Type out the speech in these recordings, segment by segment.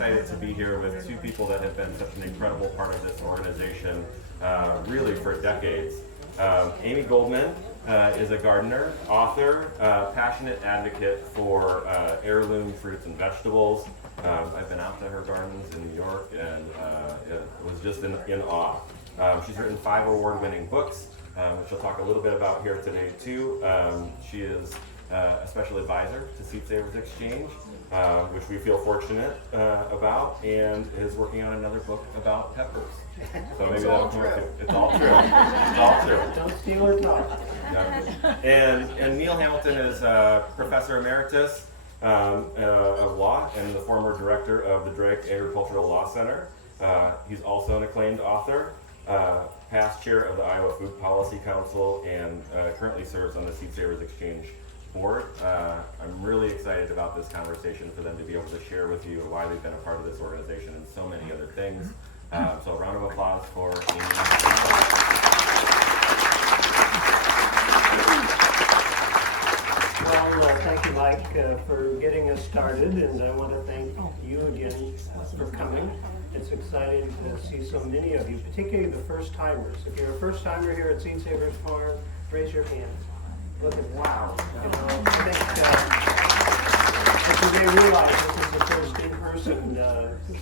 excited to be here with two people that have been such an incredible part of this organization, really for decades. Amy Goldman is a gardener, author, passionate advocate for heirloom fruits and vegetables. I've been out to her gardens in New York and it was just in awe. She's written 5 award-winning books, which she'll talk a little bit about here today too. She is a special advisor to Seed Savers Exchange, which we feel fortunate about, and is working on another book about peppers. So maybe that'll come up too. It's all true. It's all true. Don't steal her talk. Yeah. And Neil Hamilton is Professor Emeritus of Law and the former director of the Drake Agricultural Law Center. He's also an acclaimed author, past chair of the Iowa Food Policy Council, and currently serves on the Seed Savers Exchange board. I'm really excited about this conversation for them to be able to share with you why they've been a part of this organization and so many other things. So a round of applause for Amy. Well, thank you, Mike, for getting us started, and I want to thank you again for coming. It's exciting to see so many of you, particularly the first-timers. If you're a first-timer here at Seed Savers Farm, raise your hand. Look at, wow. You know, I think you may realize this is the first in-person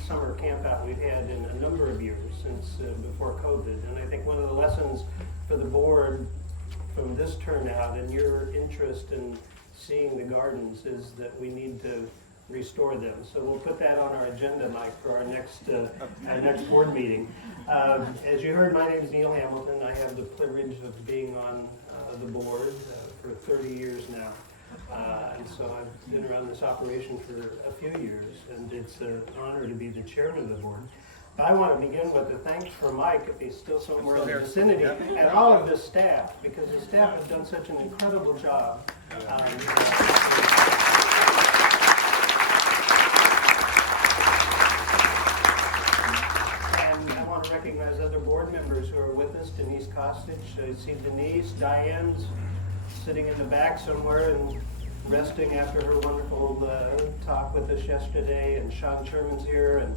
summer camp out we've had in a number of years since before COVID. And I think one of the lessons for the board from this turnout and your interest in seeing the gardens is that we need to restore them. So we'll put that on our agenda, Mike, for our next board meeting. As you heard, my name is Neil Hamilton. I have the privilege of being on the board for 30 years now. And so I've been around this operation for a few years, and it's an honor to be the chairman of the board. But I want to begin with a thanks for Mike, if he's still somewhere in the vicinity, and all of the staff, because the staff has done such an incredible job. To recognize other board members who are with us. Denise Kostic, I see Denise, Diane's sitting in the back somewhere and resting after her wonderful talk with us yesterday, and Sean Sherman's here, and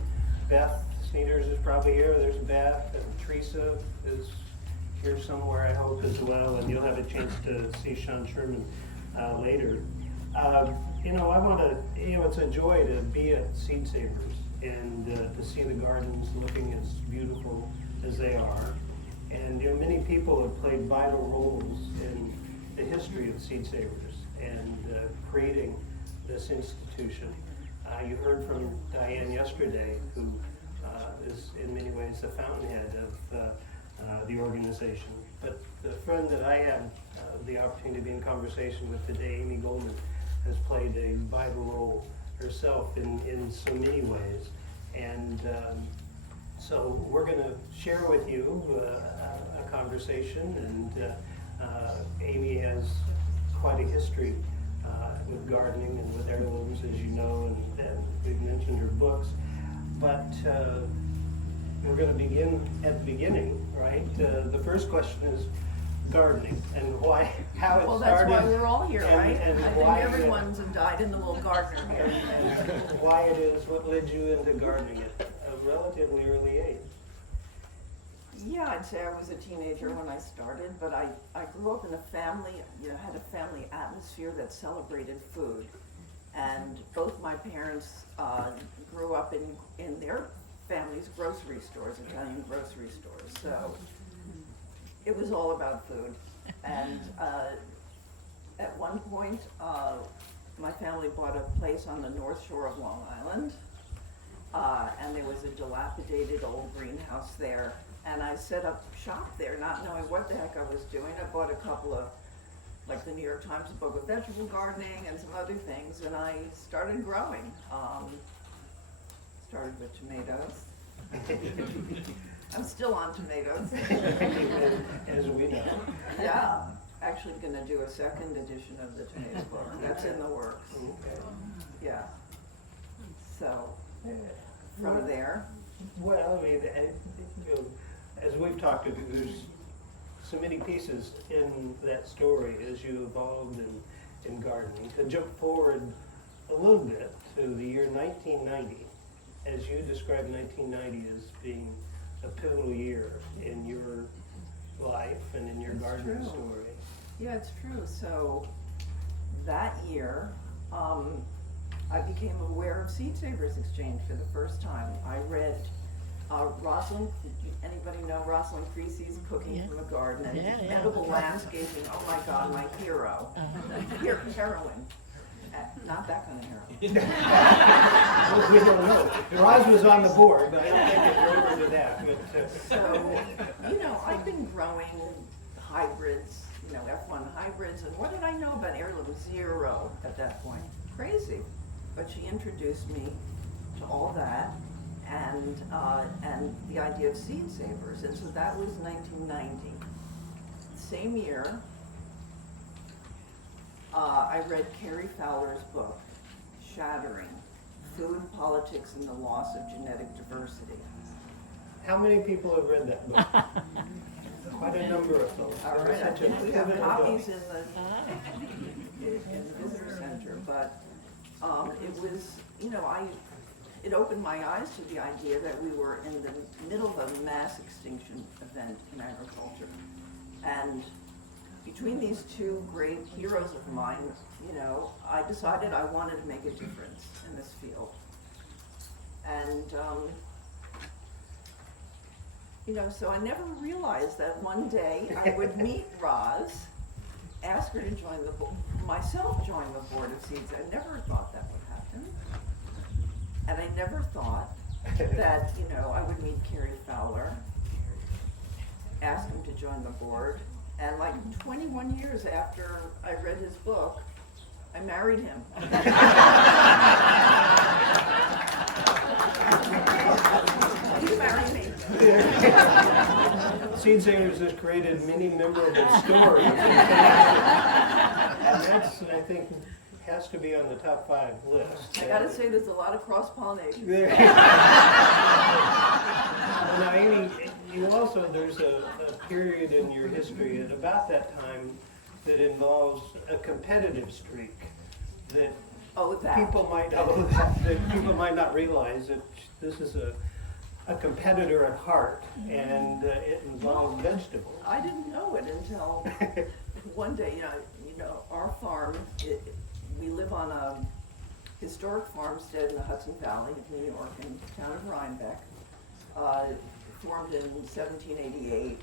Beth Sneeders is probably here. There's Beth, and Teresa is here somewhere, I hope, as well, and you'll have a chance to see Sean Sherman later. You know, I want to, you know, it's a joy to be at Seed Savers and to see the gardens looking as beautiful as they are. And you know, many people have played vital roles in the history of Seed Savers and creating this institution. You heard from Diane yesterday, who is in many ways the fountainhead of the organization. But the friend that I had the opportunity to be in conversation with today, Amy Goldman, has played a vital role herself in so many ways. And so we're going to share with you a conversation, and Amy has quite a history with gardening and with heirlooms, as you know, and we've mentioned her books. But we're going to begin at the beginning, right? The first question is gardening and why, how it started. Well, that's why we're all here, right? And I think everyone's died in the little gardener here. and why it is, what led you into gardening at a relatively early age? Yeah, I'd say I was a teenager when I started, but I grew up in a family, you know, had a family atmosphere that celebrated food. And both my parents grew up in their family's grocery stores, Italian grocery stores. So it was all about food. And at one point, my family bought a place on the North Shore of Long Island. And there was a dilapidated old greenhouse there. And I set up shop there, not knowing what the heck I was doing. I bought a couple of, like the New York Times book of vegetable gardening and some other things, and I started growing. Started with tomatoes. I'm still on tomatoes. As we know. Yeah, actually gonna do a second edition of the tomatoes book. That's in the works. Okay. Yeah. So, from there. Well, I mean, you know, as we've talked about, there's so many pieces in that story as you evolved in gardening. To jump forward a little bit to the year 1990, as you described 1990 as being a pivotal year in your life and in your It's gardening true. story. Yeah, it's true. So that year, I became aware of Seed Savers Exchange for the first time. I read Rosalind, anybody know Rosalind Creasy's Cooking Yeah. from a Garden and Yeah, yeah. Edible Landscaping? Oh my God, my hero. Heroine. Not that kind of heroine. We don't know. Roz was on the board, but I don't think it drove her to that. But, So, I've been growing hybrids, F1 hybrids, and what did I know about heirloom? Zero at that point. Crazy. But she introduced me to all that and the idea of seed savers. And so that was 1990. Same year, I read Carrie Fowler's book, Shattering: Food, Politics, and the Loss of Genetic Diversity. how many people have read that book? Quite a number of folks. All It was right, I such a think we have pivotal book. copies in the visitor center, but it was, it opened my eyes to the idea that we were in the middle of a mass extinction event in agriculture. And between these two great heroes of mine, I decided I wanted to make a difference in this field. And so I never realized that one day I would meet Roz, ask her to join the board, myself join the board of Seeds. I never thought that would happen. And I never thought that, I would meet Carrie Fowler, ask him to join the board. And like 21 years after I read his book, I married him. You married me. Seed Savers has created many memorable stories. And that's, I think, has to be on the top 5 list. I gotta say, there's a lot of cross-pollination. Now, Amy, you also, there's a period in your history at about that time that involves a competitive streak that people might not realize that this is a competitor at heart, and it involves vegetables. I didn't know it until one day, our farm, we live on a historic farmstead in the Hudson Valley of New York in the town of Rhinebeck, formed in 1788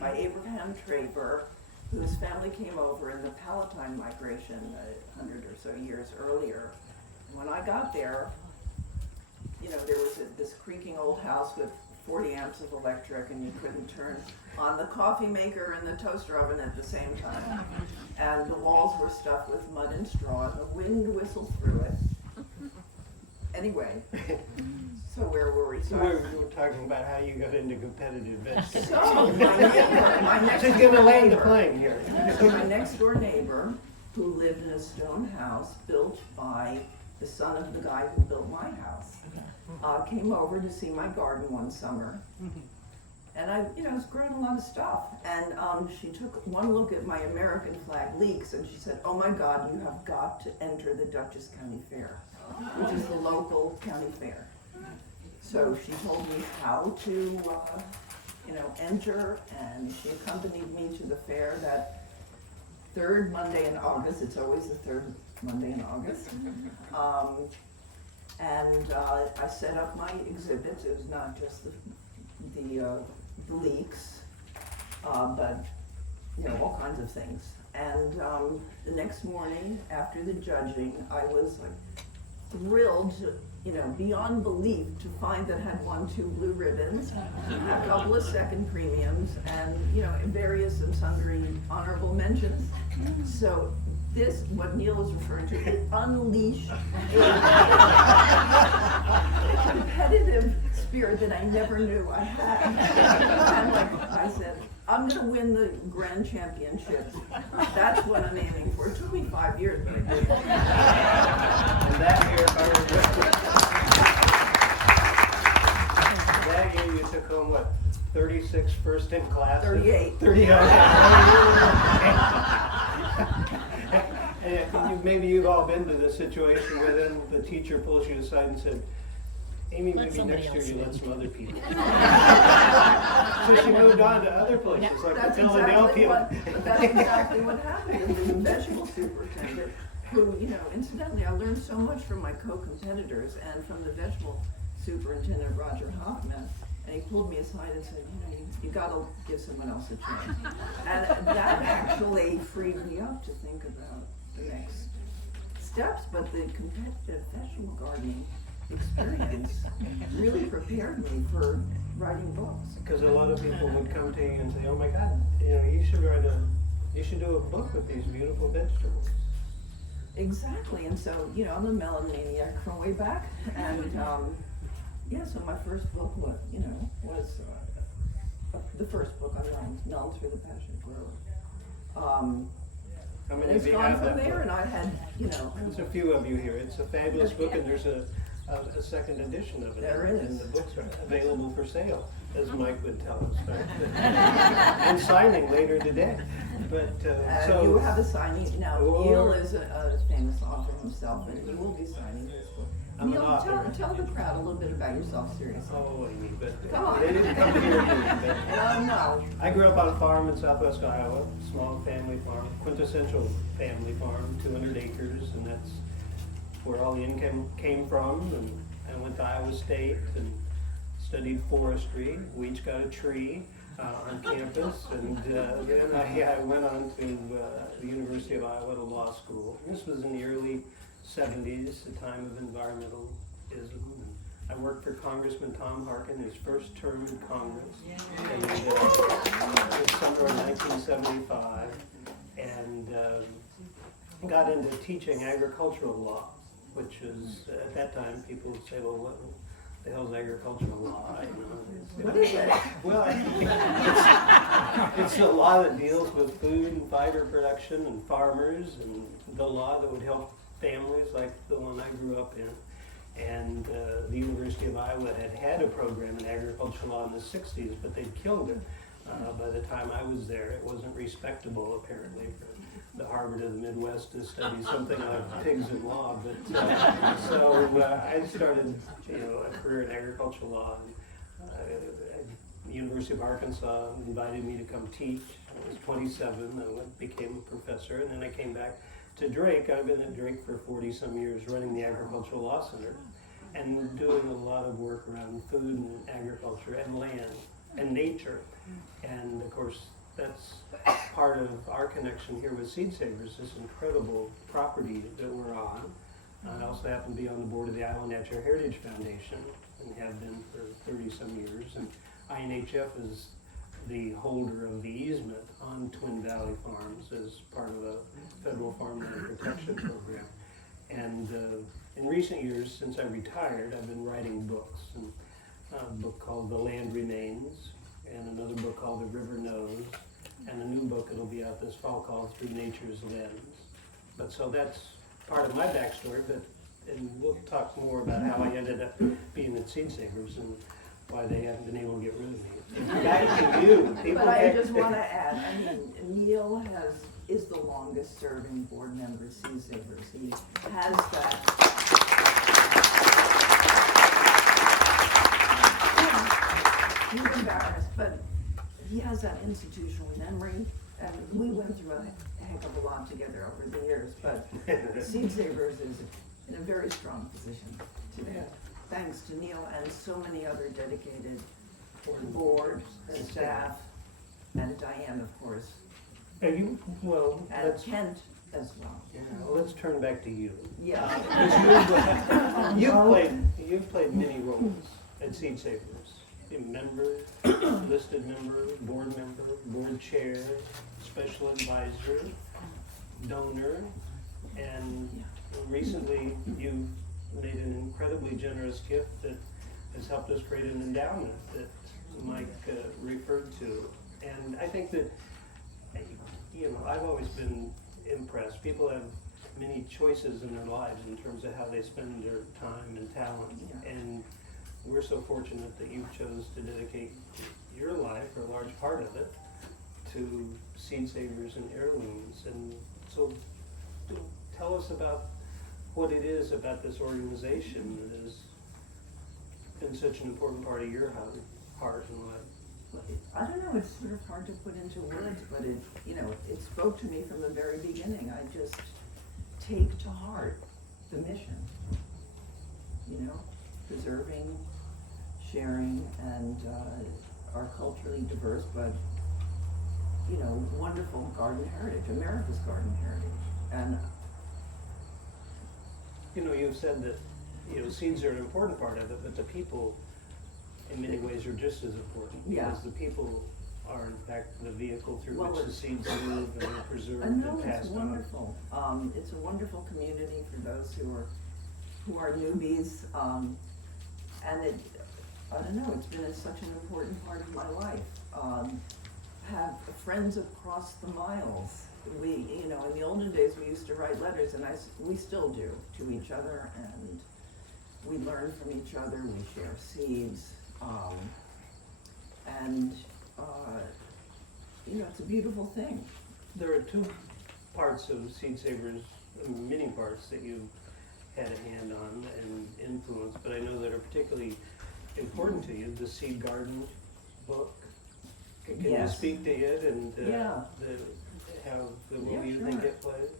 by Abraham Traber, whose family came over in the Palatine migration 100 or so years earlier. When I got there, there was this creaking old house with 40 amps of electric, and you couldn't turn on the coffee maker and the toaster oven at the same time. And the walls were stuffed with mud and straw, and the wind whistled through it. Anyway, so where were we? We were talking about how you got into competitive vegetables. So, my next She's door gonna land the neighbor- plane here. So my next door neighbor, who lived in a stone house built by the son of the guy who built my house, came over to see my garden one summer. And I, was growing a lot of stuff. And she took one look at my American flag leeks, and she said, "Oh my God, you have got to enter the Dutchess County Fair," which is the local county fair. So she told me how to, enter, and she accompanied me to the fair that third Monday in August. It's always the third Monday in August. And I set up my exhibits. It was not just the leeks, but all kinds of things. And the next morning, after the judging, I was like thrilled to, beyond belief, to find that I had won 2 blue ribbons, a couple of second premiums, and various and sundry honorable mentions. So this, what Neil was referring to, it unleashed a competitive spirit that I never knew I had. And I said, I'm gonna win the grand championships. That's what I'm aiming for. It took me 5 years, but I did. And that year you took home, what, 36 first in class? 38. 38. And maybe you've all been to this situation where then the teacher pulls you aside and said, Amy, Let maybe somebody next year else you in. let some other people. So she moved on to other places, like That's Philadelphia. that's exactly what happened. The vegetable superintendent, who, incidentally, I learned so much from my co-competitors and from the vegetable superintendent, Roger Hoffman. And he pulled me aside and said, you gotta give someone else a chance. And that actually freed me up to think about the next steps. But the competitive vegetable gardening experience really prepared me for writing books. Because a lot of people would come to you and say, oh my God, you should do a book with these beautiful vegetables. Exactly, and so, I'm a megalomaniac from way back, and, so my first book was the first book on Melon Through the Passionate Grower. How And many it's of you gone have from that there, book? and I had, There's a few of you here. It's a fabulous book, and there's a second edition of it. There is. And the books are available for sale, as Mike would tell us. Right? And signing later today. But so you have a signing, now, Or- Neil is a famous author himself, and he will be signing his book. I'm an Neil, author. tell the crowd a little bit about yourself, seriously. Oh, Amy, but Come on. they didn't come to hear me. But No. I grew up on a farm in southwest Iowa, small family farm, quintessential family farm, 200 acres, and that's where all the income came from. And I went to Iowa State and studied forestry. We each got a tree on campus, and then I went on to the University of Iowa to law school. This was in the early 70s, the time of environmentalism. And I worked for Congressman Tom Harkin, his first term in Congress, and it was summer of 1975, and got into teaching agricultural law, which is, at that time, people would say, well, what the hell's agricultural law? What is it? Well, it's a law that deals with food and fiber production and farmers, and the law that would help families like the one I grew up in. And the University of Iowa had a program in agricultural law in the 60s, but they'd killed it. By the time I was there, it wasn't respectable, apparently, for the Harvard of the Midwest to study something like pigs in law. But so I started, a career in agricultural law. The University of Arkansas invited me to come teach. I was 27. I became a professor, and then I came back to Drake. I've been at Drake for 40-some years, running the Agricultural Law Center, and doing a lot of work around food and agriculture and land and nature. And of course, that's part of our connection here with Seed Savers, this incredible property that we're on. I also happen to be on the board of the Iowa Natural Heritage Foundation and have been for 30-some years. And INHF is the holder of the easement on Twin Valley Farms as part of a federal farmland protection program. And in recent years, since I retired, I've been writing books. And a book called The Land Remains, and another book called The River Knows, and a new book that'll be out this fall called Through Nature's Lens. But so that's part of my backstory, and we'll talk more about how I ended up being at Seed Savers and why they haven't been able to get rid of me. Back to you. People But I get- just want to add, Neil is the longest serving board member of Seed Savers. He has that. He's embarrassed, but he has that institutional memory, and we went through a heck of a lot together over the years, but Seed Savers is in a very strong position today, thanks to Neil and so many other dedicated board and staff, and Diane, of course, Are you, well, and let's, Kent as well. let's turn back to you. Yeah. You've played many roles at Seed Savers. A member, listed member, board chair, special advisor, donor, and recently you made an incredibly generous gift that has helped us create an endowment that Mike referred to. And I think that, I've always been impressed. People have many choices in their lives in terms of how they spend their time and talent. And we're so fortunate that you chose to dedicate your life, or a large part of it, to Seed Savers and Heirlooms. And so tell us about what it is about this organization that is been such an important part of your heart and life? I don't know, it's sort of hard to put into words, but it, you know, it spoke to me from the very beginning. I just take to heart the mission, you know, preserving, sharing, and our culturally diverse, but, you know, wonderful garden heritage, America's garden heritage. And You know, you've said that, you know, seeds are an important part of it, but the people in many ways are just as important. Yeah. Because the people are in fact the vehicle through Well, which the seeds move and are preserved I know and it's passed on. wonderful. It's a wonderful community for those who are newbies. And it, I don't know, it's been such an important part of my life. Have friends across the miles. We, you know, in the olden days, we used to write letters, and we still do, to each other, and we learn from each other, we share seeds, and, you know, it's a beautiful thing. There are two parts of Seed Savers, many parts that you had a hand on and influence, but I know that are particularly important to you, the Seed Garden book. Can you Yes. speak to it and Yeah. how the role Yeah, you think sure. it played?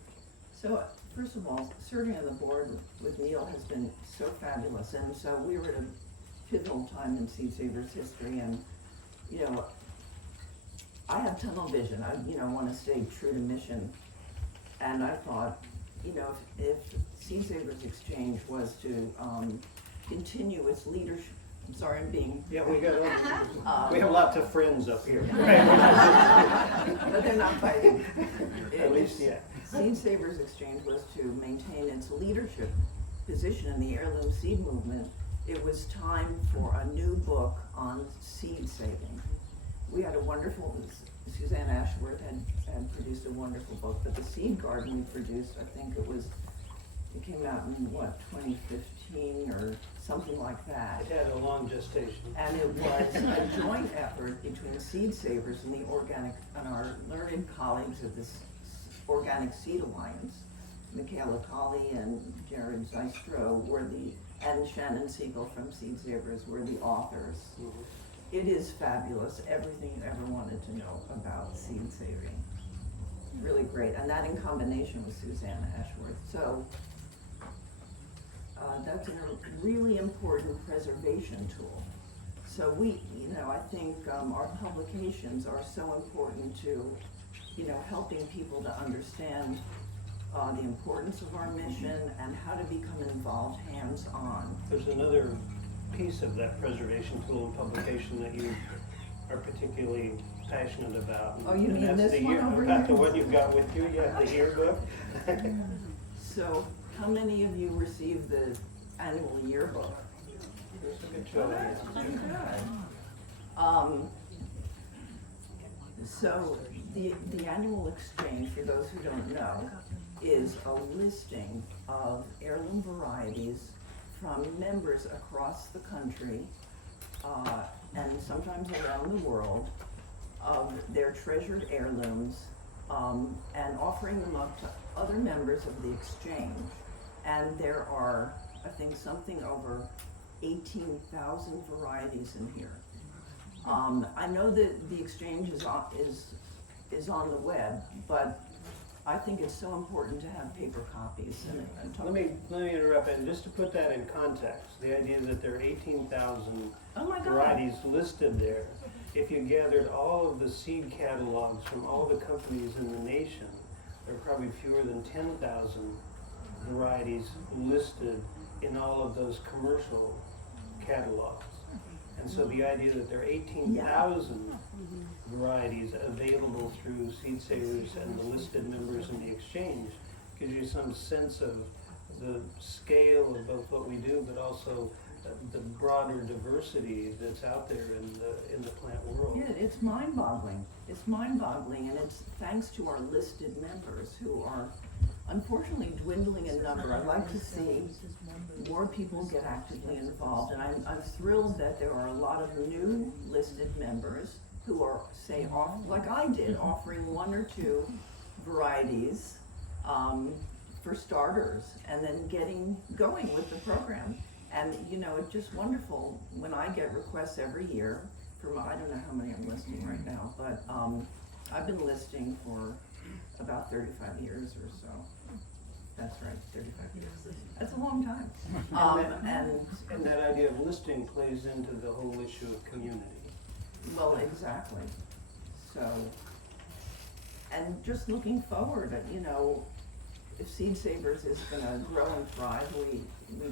So, first of all, serving on the board with Neil has been so fabulous, and so we were at a pivotal time in Seed Savers history, and, you know, I have tunnel vision. I, you know, want to stay true to mission, and I thought, you know, if Seed Savers Exchange was to continue its leadership. I'm sorry, I'm being. Yeah, we have lots of friends up here. But they're not fighting. At least, yeah. Seed Savers Exchange was to maintain its leadership position in the heirloom seed movement. It was time for a new book on seed saving. We had a wonderful, Suzanne Ashworth had produced a wonderful book, but the seed garden we produced, I think it came out in what, 2015 or something like that. It had a long gestation. And it was a joint effort between Seed Savers and our learned colleagues of this Organic Seed Alliance. Michaela Colley and Jared Zystro and Shannon Siegel from Seed Savers were the authors. Mhm. It is fabulous, everything you ever wanted to know about seed saving. Really great, and that in combination with Suzanne Ashworth. So, that's a really important preservation tool. So we, you know, I think our publications are so important to, you know, helping people to understand the importance of our mission and how to become involved hands-on. There's another piece of that preservation tool and publication that you are particularly passionate about. Oh, you and mean that's this the one year- over About the here? one you've got with you, yeah, the yearbook. So, how many of you received the annual yearbook? There's a good show. Oh, that's pretty good. So the annual exchange, for those who don't know, is a listing of heirloom varieties from members across the country, and sometimes around the world, of their treasured heirlooms, and offering them up to other members of the exchange. And there are, I think, something over 18,000 varieties in here. I know that the exchange is on the web, but I think it's so important to have paper copies. And talk- Let me interrupt, and just to put that in context, the idea that there are 18,000 Oh my God. varieties listed there. If you gathered all of the seed catalogs from all the companies in the nation, there are probably fewer than 10,000 varieties listed in all of those commercial catalogs. And so the idea that there are 18,000 varieties available through Seed Savers and the listed members in the exchange gives you some sense of the scale of both what we do, but also the broader diversity that's out there in the plant world. Yeah, it's mind-boggling. It's mind-boggling, and it's thanks to our listed members who are unfortunately dwindling in number. I'd like to see more people get actively involved, and I'm thrilled that there are a lot of new listed members who are, say, like I did, offering one or two varieties for starters, and then getting going with the program. And, it's just wonderful when I get requests every year from, I don't know how many I'm listing right now, but I've been listing for about 35 years or so. That's right, 35 years. That's a long time. And that idea of listing plays into the whole issue of community. Well, exactly. So, and just looking forward, if Seed Savers is going to grow and thrive, we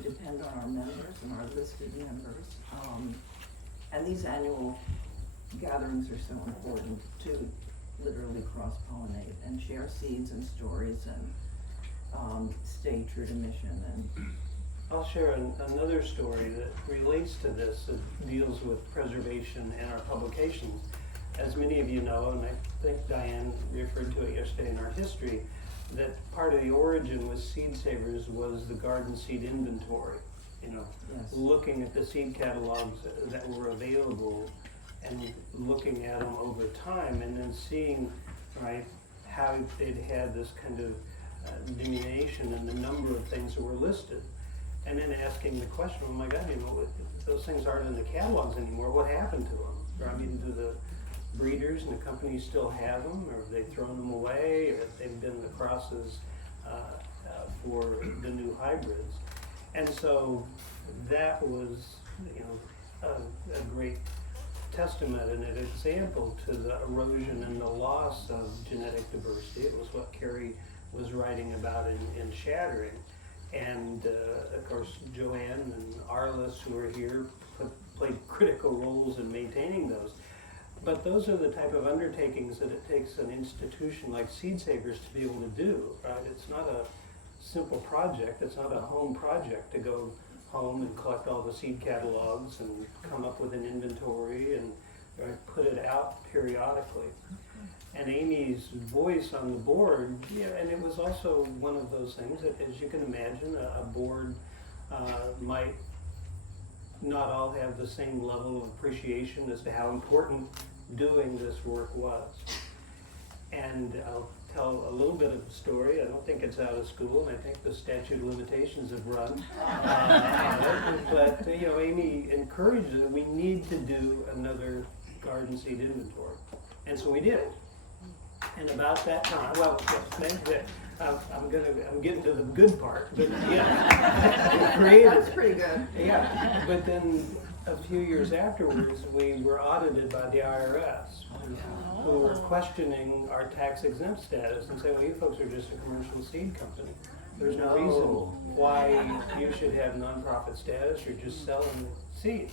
depend on our members and our listed members. And these annual gatherings are so important to literally cross-pollinate and share seeds and stories and stay true to mission. And I'll share another story that relates to this, that deals with preservation and our publications. As many of you know, and I think Diane referred to it yesterday in our history, that part of the origin with Seed Savers was the garden seed inventory. Yes. Looking at the seed catalogs that were available and looking at them over time, and then seeing, right, how it had this kind of diminution in the number of things that were listed. And then asking the question, oh my God, those things aren't in the catalogs anymore. What happened to them? I mean, do the breeders and the companies still have them, or have they thrown them away, or have they been the crosses for the new hybrids? And so that was, a great testament and an example to the erosion and the loss of genetic diversity. It was what Carrie was writing about in Shattering. And of course, Joanne and Arliss, who are here, played critical roles in maintaining those. But those are the type of undertakings that it takes an institution like Seed Savers to be able to do, right? It's not a simple project. It's not a home project to go home and collect all the seed catalogs and come up with an inventory and put it out periodically. And Amy's voice on the board, and it was also one of those things that, as you can imagine, a board might not all have the same level of appreciation as to how important doing this work was. And I'll tell a little bit of the story. I don't think it's out of school, and I think the statute of limitations have run. But Amy encouraged that we need to do another garden seed inventory. And so we did. And about that time, I'm getting to the good part, but That's pretty good. Yeah, but then a few years afterwards, we were audited by the IRS, who were questioning our tax exempt status and saying, well, you folks are just a commercial seed company. There's no reason why you should have nonprofit status. You're just selling seeds.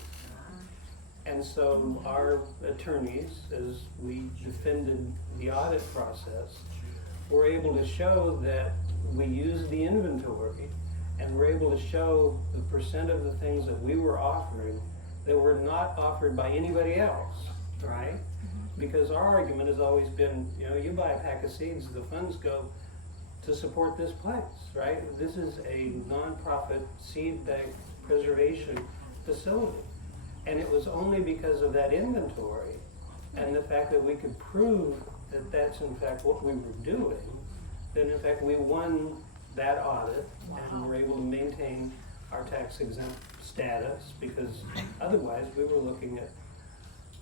And so our attorneys, as we defended the audit process, were able to show that we used the inventory and were able to show the percent of the things that we were offering that were not offered by anybody else, right? Because our argument has always been, you buy a pack of seeds, the funds go to support this place, right? This is a nonprofit seed bank preservation facility. And it was only because of that inventory and the fact that we could prove that that's in fact what we were doing, that in fact we won that audit and were able to maintain our tax exempt status, because otherwise we were looking at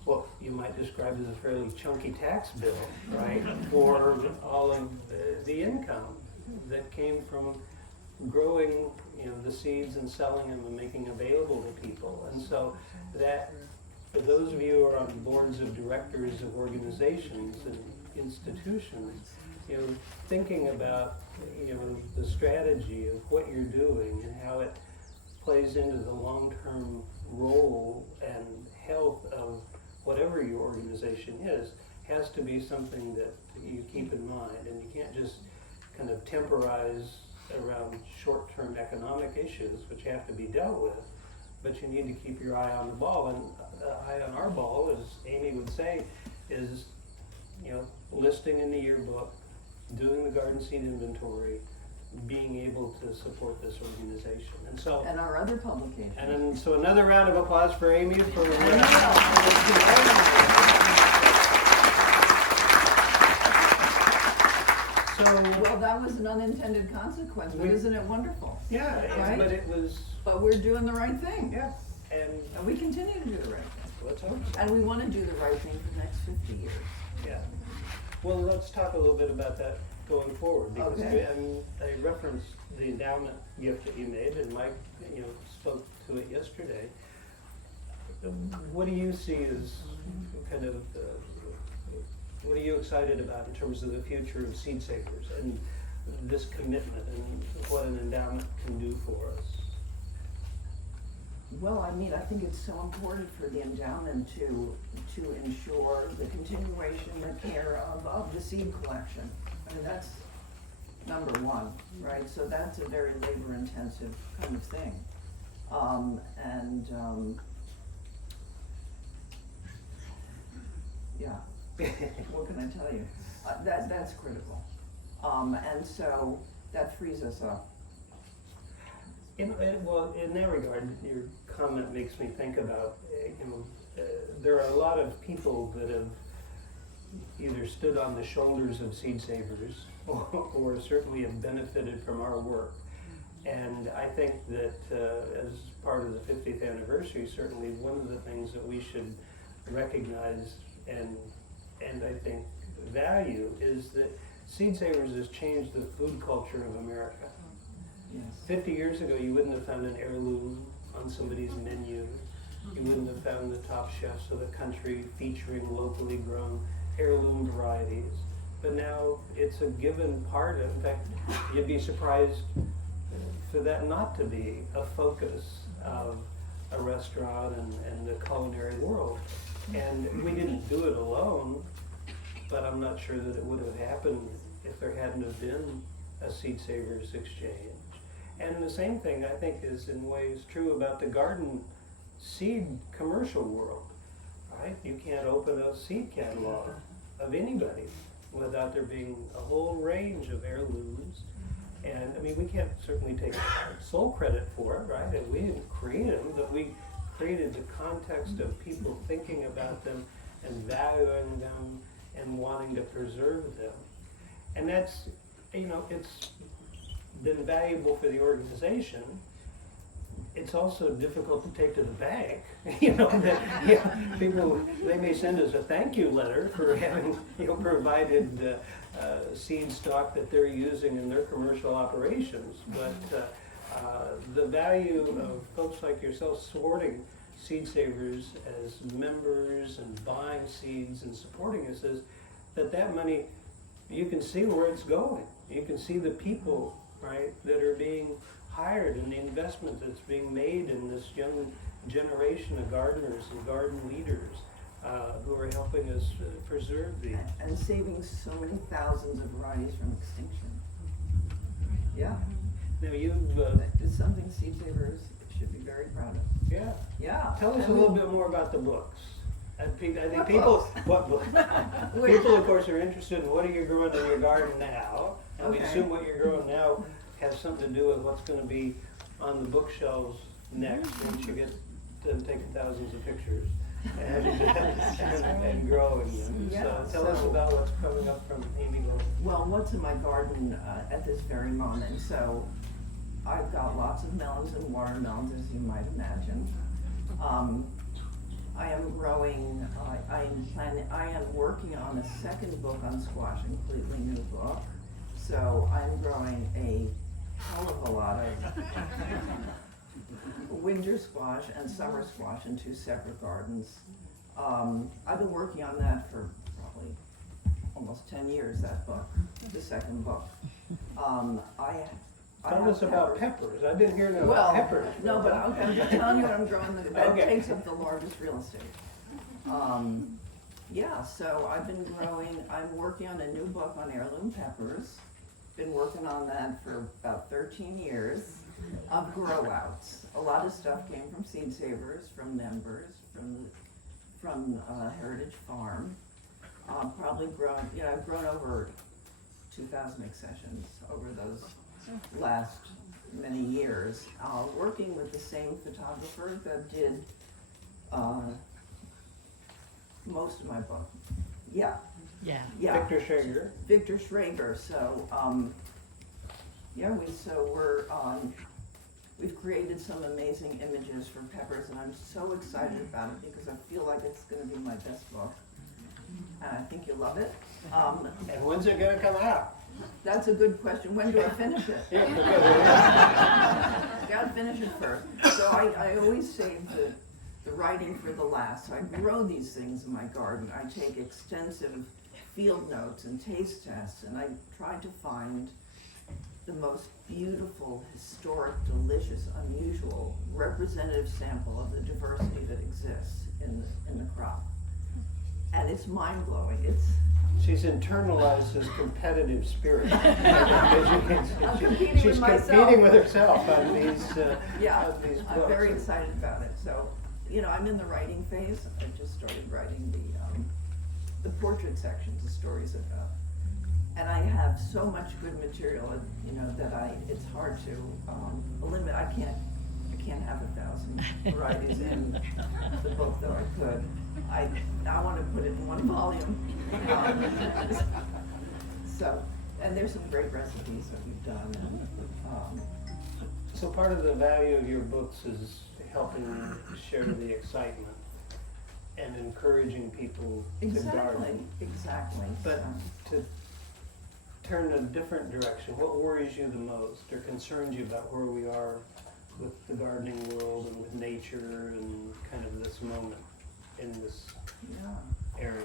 what you might describe as a fairly chunky tax bill, right, for all of the income that came from growing the seeds and selling them and making available to people. And so that, for those of you who are on boards of directors of organizations and institutions, thinking about the strategy of what you're doing and how it plays into the long-term role and health of whatever your organization is, has to be something that you keep in mind. And you can't just kind of temporize around short-term economic issues, which have to be dealt with, but you need to keep your eye on the ball. And eye on our ball, as Amy would say, is listing in the yearbook, doing the garden seed inventory, being able to support this organization. And our other publications. And so another round of applause for Amy for So, Well, that was an unintended consequence, but isn't it wonderful? yeah, Right? but it was, But we're doing the right thing. yeah, and And we continue to do the right thing. let's hope so. And we want to do the right thing for the next 50 years. Yeah. Well, let's talk a little bit about that going forward, because Okay. I referenced the endowment gift that you made, and Mike, spoke to it yesterday. What do you see as kind of, what are you excited about in terms of the future of Seed Savers and this commitment and what an endowment can do for us? Well, I mean, I think it's so important for the endowment to ensure the continuation, the care of the seed collection. I mean, that's number one, right? So that's a very labor-intensive kind of thing. Yeah, what can I tell you? That's critical. And so that frees us up. Well, in that regard, your comment makes me think about, there are a lot of people that have either stood on the shoulders of Seed Savers or certainly have benefited from our work. And I think that as part of the 50th anniversary, certainly one of the things that we should recognize and I think value is that Seed Savers has changed the food culture of America. Yes. 50 years ago, you wouldn't have found an heirloom on somebody's menu. You wouldn't have found the top chefs of the country featuring locally grown heirloom varieties. But now it's a given part. In fact, you'd be surprised for that not to be a focus of a restaurant and the culinary world. And we didn't do it alone, but I'm not sure that it would have happened if there hadn't have been a Seed Savers exchange. And the same thing, I think, is in ways true about the garden seed commercial world, right? You can't open a seed catalog of anybody without there being a whole range of heirlooms. And, I mean, we can't certainly take sole credit for it, right? And we didn't create them, but we created the context of people thinking about them and valuing them and wanting to preserve them. And that's, it's been valuable for the organization. It's also difficult to take to the bank. People, they may send us a thank you letter for having provided seed stock that they're using in their commercial operations. But the value of folks like yourself supporting Seed Savers as members and buying seeds and supporting us is that money, you can see where it's going. You can see the people, right, that are being hired and the investment that's being made in this young generation of gardeners and garden leaders who are helping us preserve these. And saving so many thousands of varieties from extinction. Yeah, Now you've, it's something Seed Savers should be very proud of. yeah. Yeah. Tell us a little bit more about the books. I think What people, books? what books? People, of course, are interested in what are you growing in your garden now, and we Okay. assume what you're growing now has something to do with what's going to be on the bookshelves next once you get to taking thousands of pictures and growing them. Yeah, So tell us so- about what's coming up from Amy Goldman. Well, what's in my garden at this very moment? So I've got lots of melons and watermelons, as you might imagine. I am growing, I am working on a second book on squash, a completely new book. So I'm growing a hell of a lot of winter squash and summer squash in two separate gardens. I've been working on that for probably almost 10 years, that book, the second book. I Tell have us about peppers. I didn't hear about Well, peppers. no, but I'm just telling you what I'm growing, that Okay. takes up the largest real estate. Yeah, so I've been growing, I'm working on a new book on heirloom peppers. Been working on that for about 13 years of grow outs. A lot of stuff came from Seed Savers, from members, from Heritage Farm. Probably grown, I've grown over 2,000 accessions over those last many years, working with the same photographer that did most of my book. Yeah, Yeah. Yeah. Victor Schrager. Victor Schrager. So, we've created some amazing images for peppers, and I'm so excited about it because I feel like it's going to be my best book. And I think you'll love it. And when's it gonna come out? That's a good question. When do I finish it? Yeah, Gotta finish it first. So I always save the writing for the last. So I grow these things in my garden. I take extensive field notes and taste tests, and I try to find the most beautiful, historic, delicious, unusual, representative sample of the diversity that exists in the crop. And it's mind-blowing. She's internalized this competitive spirit. I'm competing She's with myself. competing with herself on these, Yeah, on these books. I'm very excited about it. So, I'm in the writing phase. I just started writing the portrait sections, the stories about. And I have so much good material, that it's hard to limit. I can't have 1,000 varieties in the book, though I could. I want to put it in one volume. And there's some great recipes that we've done. So part of the value of your books is helping share the excitement and encouraging people to garden. Exactly. But to turn a different direction, what worries you the most or concerns you about where we are with the gardening world and with nature and kind of this moment in this area?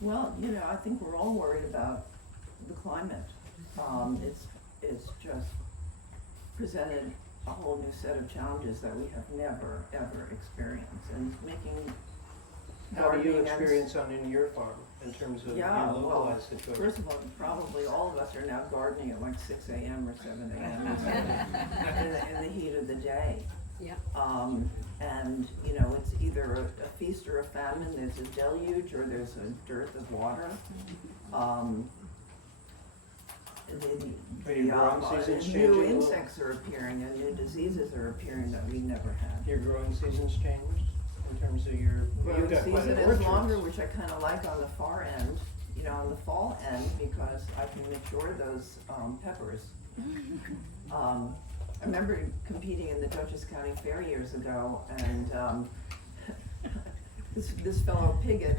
Well, I think we're all worried about the climate. It's just presented a whole new set of challenges that we have never, ever experienced, and making How do you gardening experience in your farm in terms of your localized situation? First of all, probably all of us are now gardening at like 6 a.m. or 7 a.m. in the heat of the day. Yeah. And it's either a feast or a famine. There's a deluge or there's a dearth of water. Are your growing seasons changing? New insects are appearing and new diseases are appearing that we never had. Your growing seasons changed in terms of your Growing you've got quite season an is orchard. longer, which I kind of like on the far end, on the fall end, because I can mature those peppers. I remember competing in the Dutchess County Fair years ago, and this fellow Piggott,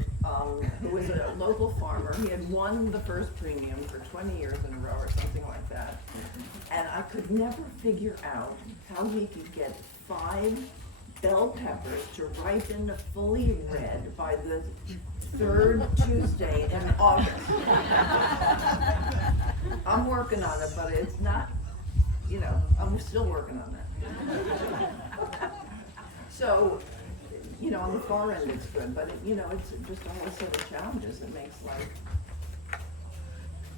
who was a local farmer, he had won the first premium for 20 years in a row or something like that. And I could never figure out how he could get 5 bell peppers to ripen fully red by the 3rd Tuesday in August. I'm working on it, but it's not, I'm still working on that. So, on the far end it's good, but it's just a whole set of challenges that makes life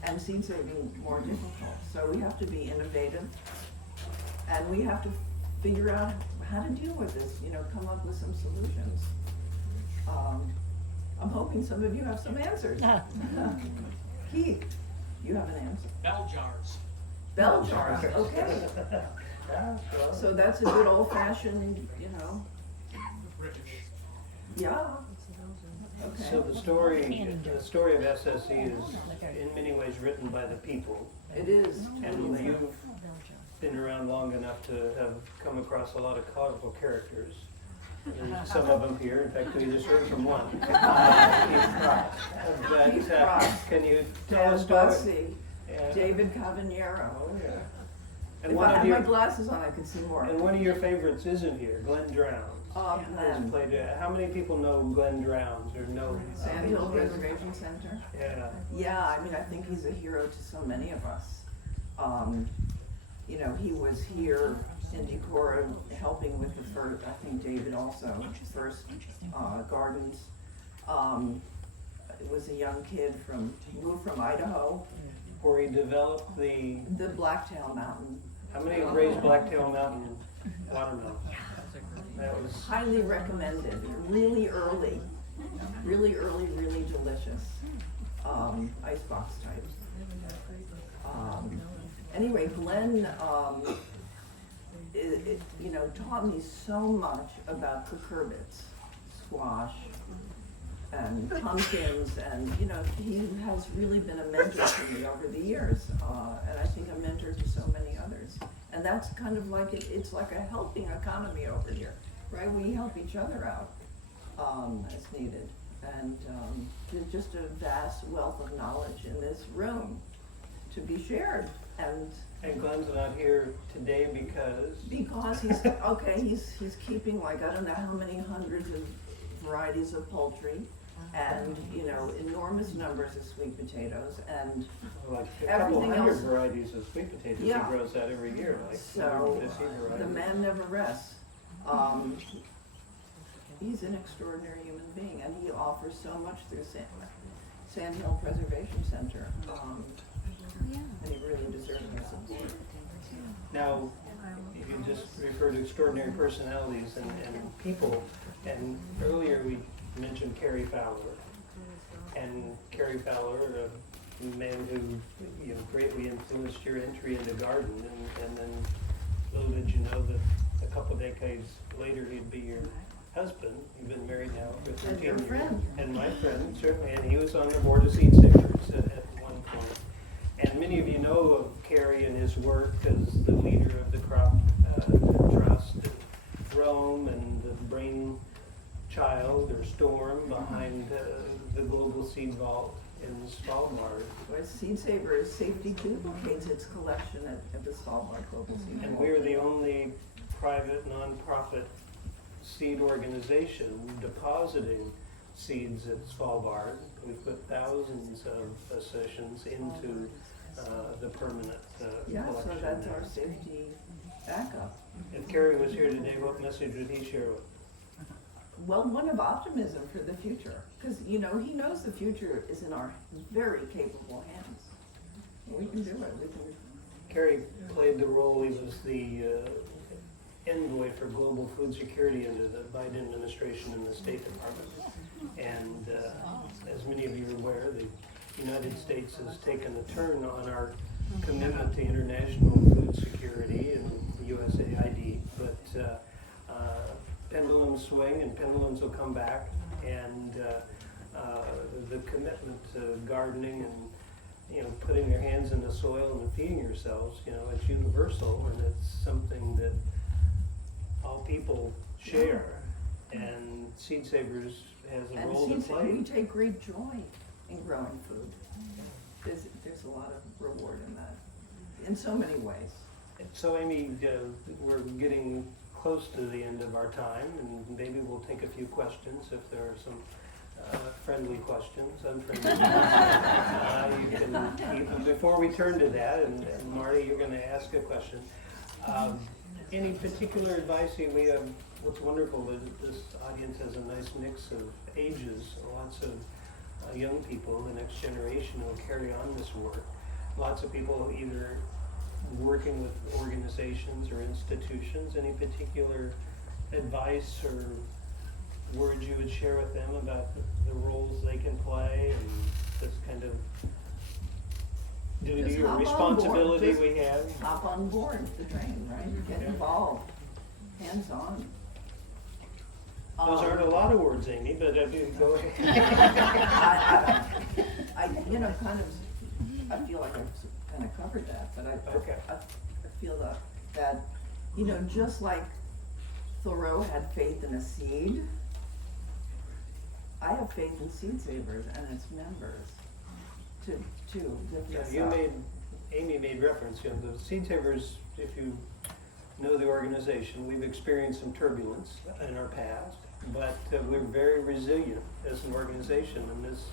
and seed saving more difficult. So we have to be innovative, and we have to figure out how to deal with this, come up with some solutions. I'm hoping some of you have some answers. Keith, you have an answer. Bell jars. Bell jars, okay. Yeah, well, So that's a good old fashioned, British. yeah. Okay. So the story of SSE is in many ways written by the people, It is and totally. you've been around long enough to have come across a lot of colorful characters. There's some of them here. In fact, we just heard from one. Keith Cross. Can you tell Dan us about it? Bussey, Yeah. David Cavanero. Oh, yeah. And If one I of had your my glasses on, I could see more. and one of your favorites isn't here, Glenn Drowns. Oh, Has Glenn. played. How many people know Glenn Drowns or know? Sand Hill Preservation Center. Yeah. Yeah, I think he's a hero to so many of us. He was here in Decorah helping with the first, I think David also, first gardens. It was a young kid moved from Idaho, Where he developed the. the Blacktail Mountain. How many have raised Blacktail Mountain watermelon? That was. Highly recommended, really early, really delicious, icebox type. Anyway, Glenn, taught me so much about cucurbits, squash, and pumpkins, and you know, he has really been a mentor to me over the years, and I think a mentor to so many others. And that's kind of like it's like a helping economy over here, right? We help each other out as needed, and there's just a vast wealth of knowledge in this room to be shared. And Glenn's not here today Because he's okay, he's keeping like I don't know how many hundreds of varieties of poultry, and you know, enormous numbers of sweet potatoes, and like a couple everything hundred else. varieties of sweet potatoes. Yeah. He grows that every year, like So 150 varieties. the man never rests. He's an extraordinary human being, and he offers so much through Sand Hill Preservation Center, and he really deserves our support. Now, you just referred to extraordinary personalities and people, and earlier we mentioned Carrie Fowler. And Carrie Fowler, a man who greatly influenced your entry into garden, and then little did you know that a couple decades later he'd be your husband. You've been married now for 13 And your years. friend. And my friend, certainly, and he was on the board of Seed Savers at one point. And many of you know of Carrie and his work as the leader of the Crop Trust in Rome, and the brainchild or storm behind the Global Seed Vault in Svalbard. Where Seed Savers Safety duplicates its collection at the Svalbard Global Seed And Vault. we're the only private, nonprofit seed organization depositing seeds at Svalbard. We've put thousands of accessions into the permanent Yeah, so collection. that's our safety backup. If Kerry was here today, what message would he share with? Well, one of optimism for the future, because you know he knows the future is in our very capable hands. We can do it. We can. Kerry played the role, he was the envoy for global food security under the Biden administration in the State Department. And as many of you are aware, the United States has taken a turn on our commitment to international food security and USAID, but pendulums swing and pendulums will come back, and the commitment to gardening and putting your hands in the soil and feeding yourselves, it's universal, and it's something that all people share, and Seed Savers has a And role to seeds, play. we take great joy in growing food. There's a lot of reward in that, in so many ways. So Amy, we're getting close to the end of our time, and maybe we'll take a few questions if there are some friendly questions, unfriendly. You can, before we turn to that, and Marty, you're going to ask a question. Any particular advice? We have, what's wonderful is this audience has a nice mix of ages, lots of young people, the next generation will carry on this work. Lots of people either working with organizations or institutions. Any particular advice or words you would share with them about the roles they can play and this kind of duty Just or hop on responsibility board. we have? Hop on board the train, right? Get involved, hands on. Those aren't a lot of words, Amy, but if you go ahead. I feel like I've kind of covered that, but I feel that just like Thoreau had faith in a seed, I have faith in Seed Savers and its members to lift us up. Amy made reference, the Seed Savers, if you know the organization, we've experienced some turbulence in our past, but we're very resilient as an organization, and this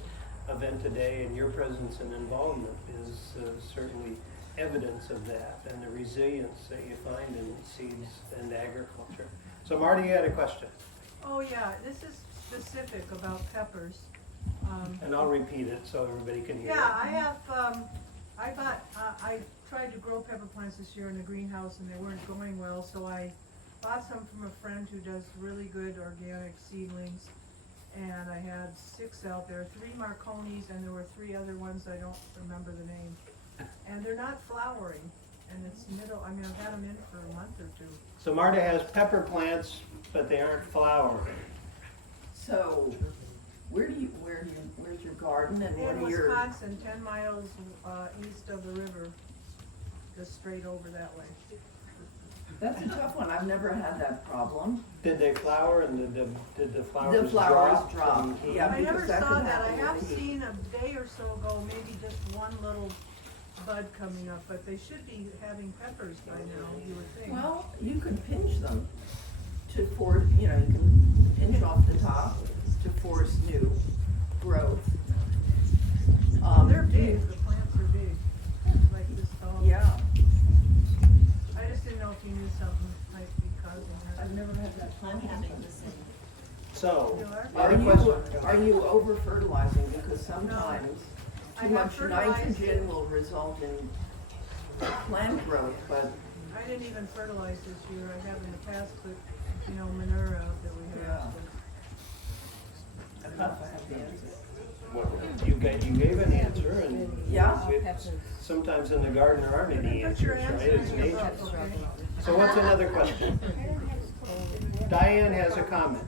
event today and your presence and involvement is certainly evidence of that and the resilience that you find in seeds and agriculture. So Marty, you had a question. Oh yeah, this is specific about peppers. And I'll repeat it so everybody can hear Yeah, it. I have, I tried to grow pepper plants this year in the greenhouse and they weren't going well, so I bought some from a friend who does really good organic seedlings. And I had 6 out there, 3 Marconis, and there were 3 other ones, I don't remember the name. And they're not flowering, and it's I've had them in for a month or 2. So Marta has pepper plants, but they aren't flowering. So where's your garden and what In are your? Wisconsin, 10 miles east of the river, just straight over that way. That's a tough one, I've never had that problem. Did they flower and did the flowers The flowers drop? drop, from heat? yeah. I never because that saw could that. I happen have with the heat. seen a day or so ago, maybe just one little bud coming up, but they should be having peppers by now, you would think. Well, you could pinch them to force, you can pinch off the top to force new growth. They're big, the plants are big, like this tall. Yeah, I just didn't know if you knew something might be causing that. I've never had that plant happen. So, You are? Are other questions? are you over fertilizing? Because sometimes I too have much fertilized nitrogen it. will result in plant growth, but I didn't even fertilize this year. I have in the past put, manure out that we Yeah. have. I don't know if I have the answer. You gave an answer, and Yeah? sometimes in the garden there aren't any Put your answers, right? answer It's in your nature. book, okay? So what's another question? Diane has a comment.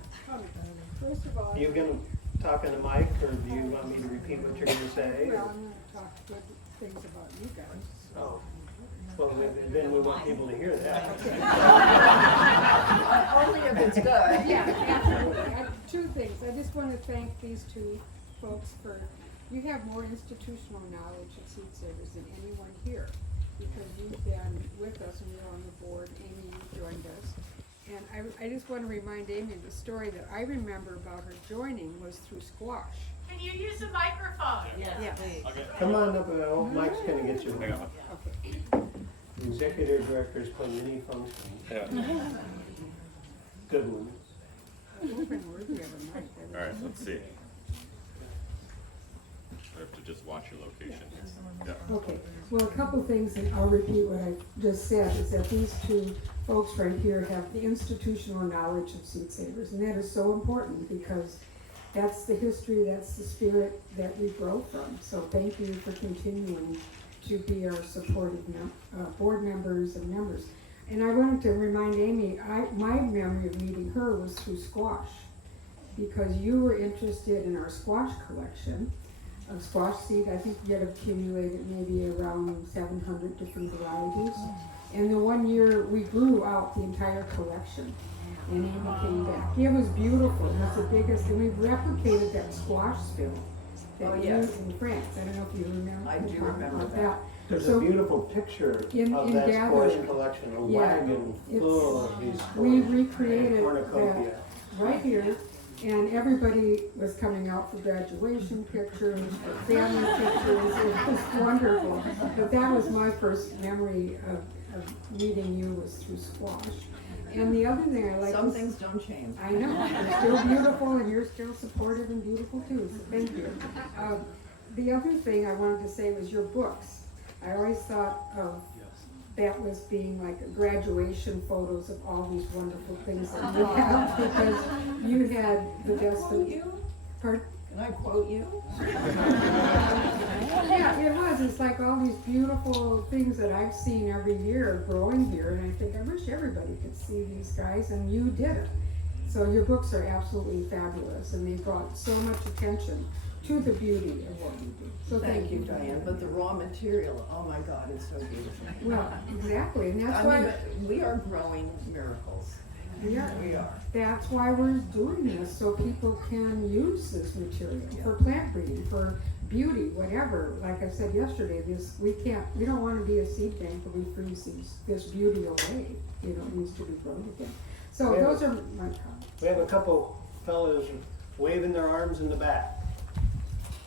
First of all, You gonna talk in the mic, or do you want me to repeat what you're gonna say? well, I'm gonna talk good things about you guys. Oh, well, then we want people to hear that. Only if it's good. Yeah, absolutely. Two things. I just want to thank these two folks for, you have more institutional knowledge of seed savers than anyone here, because you've been with us and you're on the board. Amy, you joined us. And I just want to remind Amy the story that I remember about her joining was through squash. Can you use a microphone? Yeah. Come on up, Mike's gonna get you. Okay. Executive directors play many functions. Good one. We've been worthy of a mic. All right, let's see. I have to just watch your location. Yeah. Okay, well, a couple things, and I'll repeat what I just said, is that these two folks right here have the institutional knowledge of seed savers, and that is so important, because that's the history, that's the spirit that we grow from. So thank you for continuing to be our supportive board members and members. And I wanted to remind Amy, my memory of meeting her was through squash, because you were interested in our squash collection of squash seed. I think we had accumulated maybe around 700 different varieties. And the one year we grew out the entire collection, and Amy came back. It was beautiful. It was the biggest, and we replicated that squash spill that Oh, we yes. used in France. I don't know if you remember. I do talking remember about that. There's So- a beautiful picture In of that squash gathering. collection, a Yeah, wagon it's- full of these We squash. recreated Cornucopia. that right here, and everybody was coming out for graduation pictures, for family pictures. It was wonderful. But that was my first memory of meeting you, was through squash. And the other thing I like Some is, things don't change. I know, you're still beautiful, and you're still supportive and beautiful too, so thank you. The other thing I wanted to say was your books. I always thought of that was being like graduation photos of all these wonderful things that you have, because you had the best of. Pardon? Can I quote you? Yeah, it was. It's like all these beautiful things that I've seen every year growing here, and I think I wish everybody could see these guys, and you did it. So your books are absolutely fabulous, and they brought so much attention to the beauty of what you do. So Thank you, Diane, but the raw material, oh my God, it's so beautiful. Well, exactly, and that's I why mean, we are growing miracles. we are. That's why we're doing this, so people can use this material for plant breeding, for beauty, whatever. Like I said yesterday, we don't want to be a seed bank, but we freeze this beauty away. It needs to be grown again. So Yeah. those are my comments. We have a couple fellows waving their arms in the back.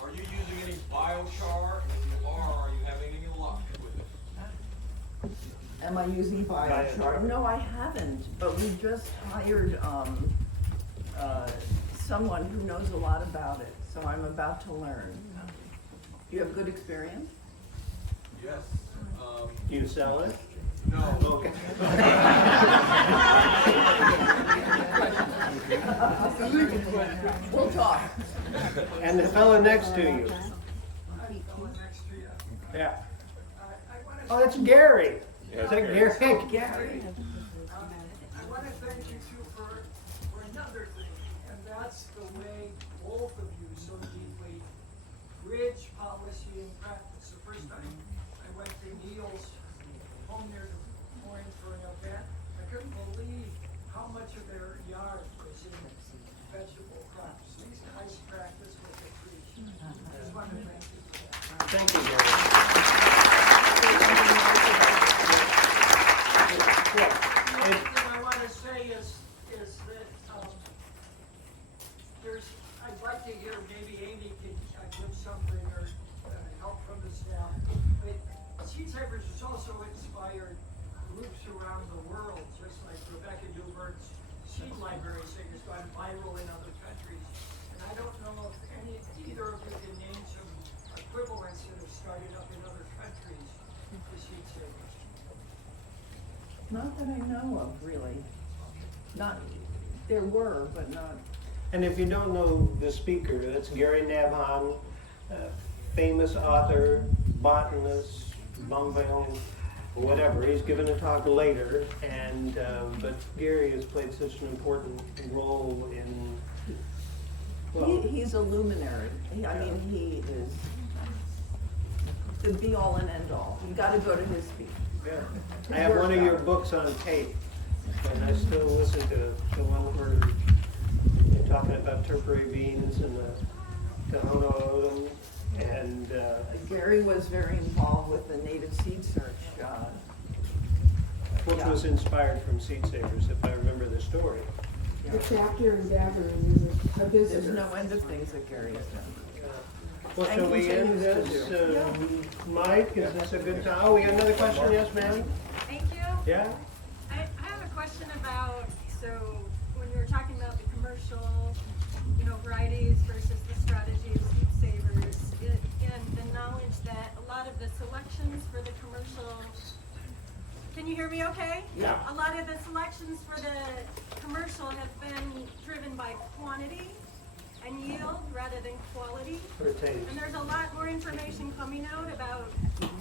Are you using any biochar? If you are you having any luck with it? Am I using biochar? Biochar. No, I haven't, but we just hired, someone who knows a lot about it, so I'm about to learn. You have good experience? Yes. Do you sell it? No. Okay. We'll talk. And the fellow next to you. Yeah. Oh, that's Gary. Is that Gary? Gary. I want to thank you two for another thing, and that's the way both of you so deeply rich policy and practice. The first time I went to Neil's home near Des Moines for an event, I couldn't believe how much of their yard was in vegetable crops. These guys practice what they preach. I just wanted to thank you for that. Thank you, Gary. The other thing I want to say is that I'd like to hear, maybe Amy can give something or help from the staff. But Seed Savers has also inspired groups around the world, just like Rebecca Newberg's Seed Library thing has gone viral in other countries. And I don't know if either of you can name some equivalents that have started up in other countries to Seed Savers. Not that I know of, really. Not, there were, but not. And if you don't know the speaker, that's Gary Navhan, famous author, botanist, Bonville, whatever. He's given a talk later, and but Gary has played such an important role in. Well, He's a luminary. I mean, he is the be all and end all. You got to go to his speech. yeah. I have one of your books on tape, and I still listen to the one where you're talking about turpentine beans and the Tohono, and Gary was very involved with the native seed search. which was inspired from Seed Savers, if I remember the story. The chapter in Gathering is a visitor. There's no end of things that Gary has done. Well, And shall we end continues to this? do. Mike, is this a good time? Oh, we got another question? Yes, ma'am? Thank you. Yeah? I have a question about, so when you were talking about the commercial, varieties versus the strategy of seed savers, and the knowledge that a lot of the selections for the commercial, can you hear me okay? Yeah. A lot of the selections for the commercial have been driven by quantity and yield rather than quality. For taste. And there's a lot more information coming out about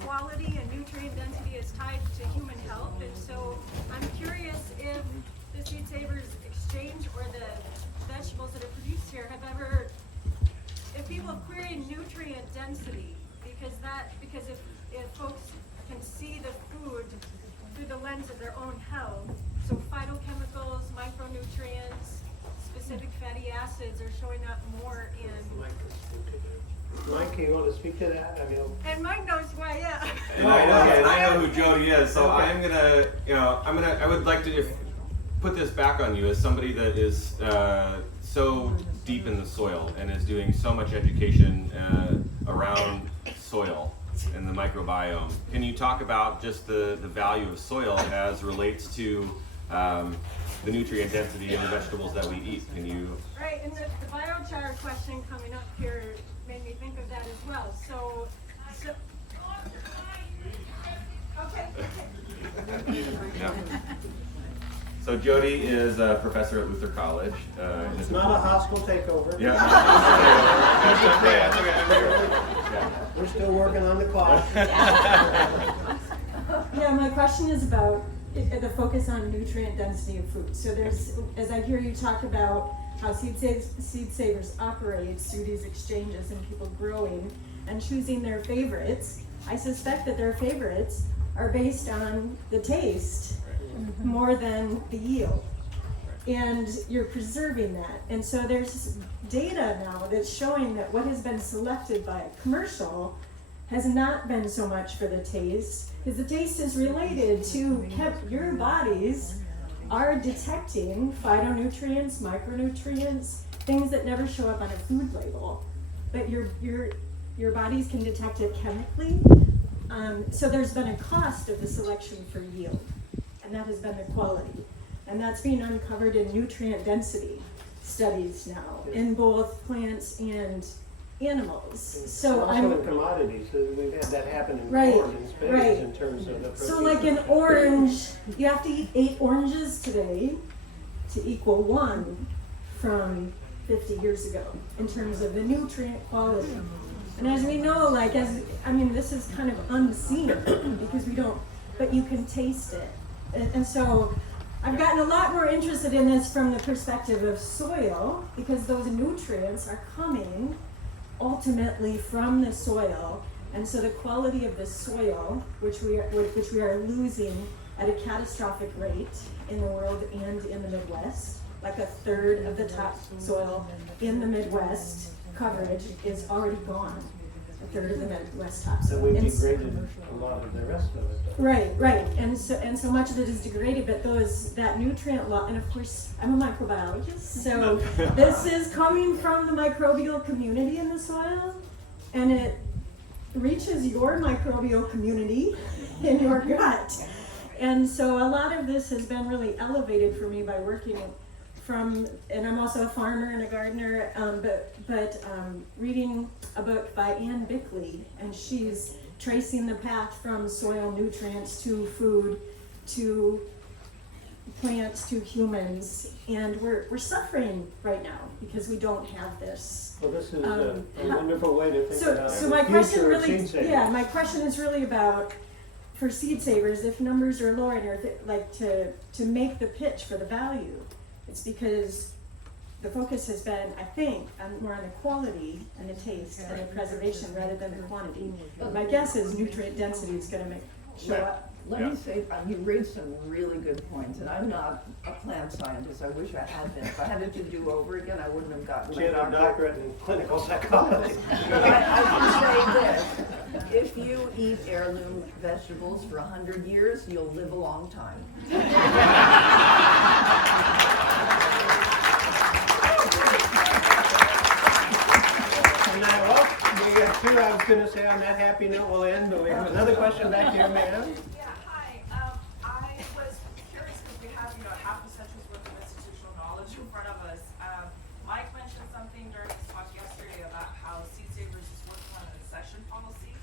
quality and nutrient density is tied to human health. And so I'm curious if the Seed Savers Exchange or the vegetables that are produced here have ever, if people have queried nutrient density, because if folks can see the food through the lens of their own health, so phytochemicals, micronutrients, specific fatty acids are showing up more in. Mike, you want to speak to that? I mean, And Mike knows why, yeah. And I know who Jody is, so I'm gonna, I would like to put this back on you as somebody that is so deep in the soil and is doing so much education around soil and the microbiome. Can you talk about just the value of soil as relates to the nutrient density in the vegetables that we eat? Can you? Right, and the biochar question coming up here made me think of that as well. So okay. Yeah. So Jody is a professor at Luther College. it's not a hostile takeover. Yeah. That's okay. That's okay. Yeah. We're still working on the clock. Yeah, my question is about the focus on nutrient density of food. So there's, as I hear you talk about how Seed Savers operates through these exchanges and people growing and choosing their favorites, I suspect that their favorites are based on the taste more than the yield. And you're preserving that. And so there's data now that's showing that what has been selected by a commercial has not been so much for the taste, because the taste is related to your bodies are detecting phytonutrients, micronutrients, things that never show up on a food label, but your bodies can detect it chemically. So there's been a cost of the selection for yield, and that has been the quality. And that's being uncovered in nutrient density studies now, in both plants and animals. So also in commodities, we've had that happen in Right, corn and spinach right. in terms of the protein. So like an orange, you have to eat 8 oranges today to equal 1 from 50 years ago in terms of the nutrient quality. And as we know, this is kind of unseen because we don't, but you can taste it. And so I've gotten a lot more interested in this from the perspective of soil, because those nutrients are coming ultimately from the soil. And so the quality of the soil, which we are losing at a catastrophic rate in the world and in the Midwest, like a third of the topsoil in the Midwest coverage is already gone. A third of the Midwest So topsoil. we've And degraded a lot of the rest of it. though. Right, and so much of it is degraded, but that nutrient loss, and of course, I'm a microbiologist, so this is coming from the microbial community in the soil, and it reaches your microbial community in your gut. And so a lot of this has been really elevated for me by working and I'm also a farmer and a gardener, but reading a book by Ann Bickley, and she's tracing the path from soil nutrients to food, to plants, to humans, and we're suffering right now because we don't have this. Well, this is a wonderful way to think about So the my question future of really, seed savings. yeah, my question is really about, for seed savers, if numbers are lower, or like to make the pitch for the value, it's because the focus has been, I think, more on the quality and the taste and the preservation rather than the quantity. My guess is nutrient density is going to show up. Let me say, you raised some really good points, and I'm not a plant scientist. I wish I had been. If I had it to do over again, I wouldn't have gotten She had a doctorate in clinical psychology. But I can say this, if you eat heirloom vegetables for 100 years, you'll live a long time. And now, well, we got two, I was gonna say on that happy note we'll end, but we have another question back here, ma'am. Yeah, hi. I was curious because we have, half a century's worth of institutional knowledge in front of us. Mike mentioned something during his talk yesterday about how Seed Savers is working on an accession policy,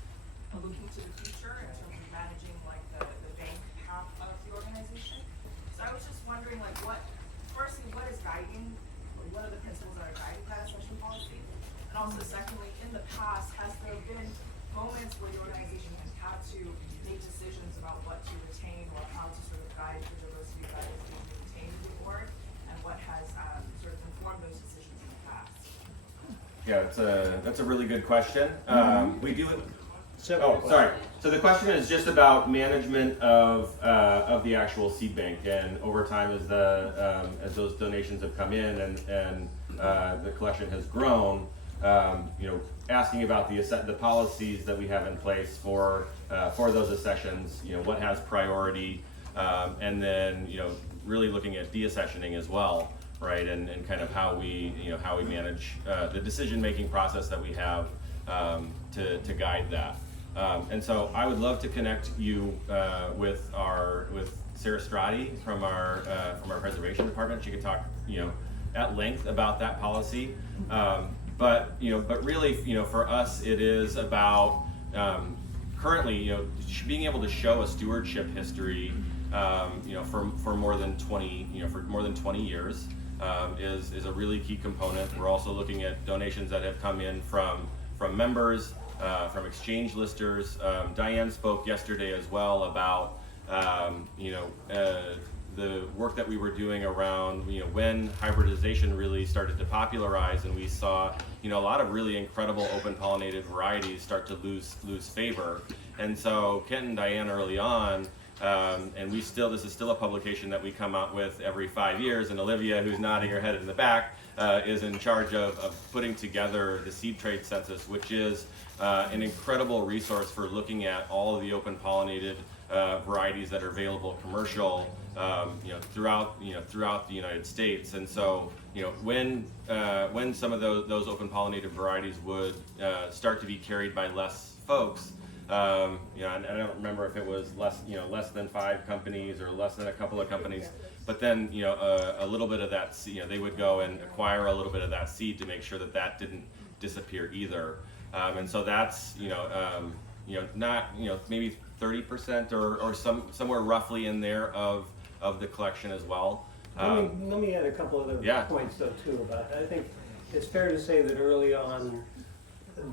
looking to the future in terms of managing like the bank half of the organization. So I was just wondering, like, what is guiding, or what are the principles that are guiding that accession policy? And also, secondly, in the past, has there been moments where the organization has had to make decisions about what to retain or how to sort of guide the diversity that is being retained in the board, and what has sort of informed those decisions in the past? Yeah, that's a really good question. We do it. Several Oh, sorry. So the question is just about management of the actual seed bank, and over time, as those donations have come in and the collection has grown, asking about the policies that we have in place for those accessions. What has priority, and then really looking at deaccessioning as well, right? And kind of how we manage the decision-making process that we have to guide that. And so I would love to connect you with Sarah Strati from our preservation department. She could talk at length about that policy. But really, for us, it is about currently, being able to show a stewardship history, for more than 20 years, is a really key component. We're also looking at donations that have come in from members, from exchange listers. Diane spoke yesterday as well about the work that we were doing around when hybridization really started to popularize, and we saw a lot of really incredible open pollinated varieties start to lose favor. And so Kent and Diane early on, and this is still a publication that we come out with every 5 years, and Olivia, who's nodding her head in the back, is in charge of putting together the seed trade census, which is an incredible resource for looking at all of the open pollinated varieties that are available commercial throughout the United States. And so when some of those open pollinated varieties would start to be carried by less folks, and I don't remember if it was less than 5 companies or less than a couple of companies, but then a little bit of that they would go and acquire a little bit of that seed to make sure that didn't disappear either. And so that's not maybe 30% or somewhere roughly in there of the collection as well. Let me add a couple other points though too about that. I think it's fair to say that early on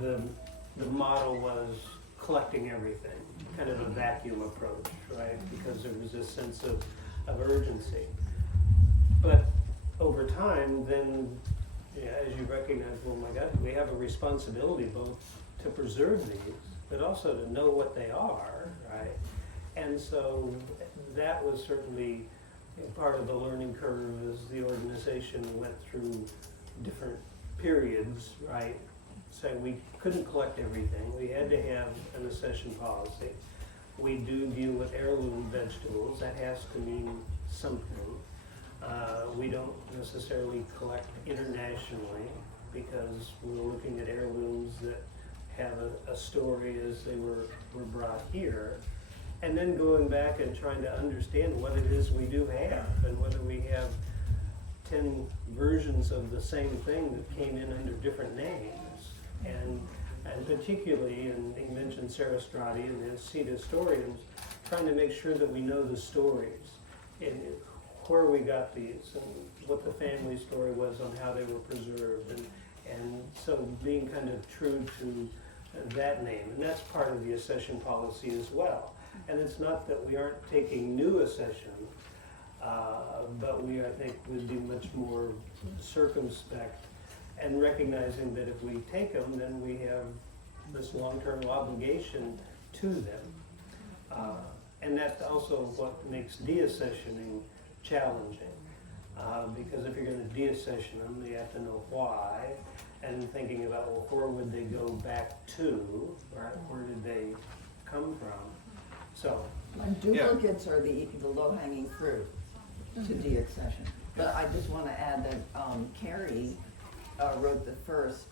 the model was collecting everything, kind of a vacuum approach, right? Because there was this sense of urgency. But over time, then Yeah, as you recognize, oh my God, we have a responsibility both to preserve these, but also to know what they are, right? And so that was certainly part of the learning curve as the organization went through different periods, right? So we couldn't collect everything. We had to have an accession policy. We do deal with heirloom vegetables. That has to mean something. We don't necessarily collect internationally because we're looking at heirlooms that have a story as they were brought here. And then going back and trying to understand what it is we do have and whether we have 10 versions of the same thing that came in under different names. And particularly, and he mentioned Sarah Strati and the seed historians, trying to make sure that we know the stories and where we got these and what the family story was on how they were preserved. And so being kind of true to that name. And that's part of the accession policy as well. And it's not that we aren't taking new accession, but we, I think, would be much more circumspect and recognizing that if we take them, then we have this long-term obligation to them. And that's also what makes deaccessioning challenging. Because if you're going to deaccession them, you have to know why, and thinking about, well, where would they go back to, right? Where did they come from? So, And duplicates are the low-hanging fruit to deaccession. But I just want to add that Carrie wrote the first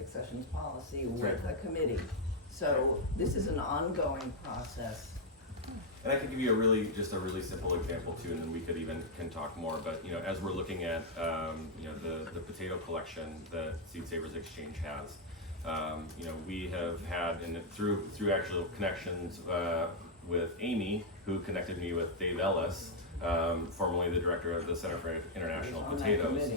accessions policy with a committee. So this is an ongoing process. And I could give you a really simple example too, and then we can talk more. But as we're looking at the potato collection that Seed Savers Exchange has, we have had through actual connections with Amy, who connected me with Dave Ellis, formerly the director of the Center for International Potatoes.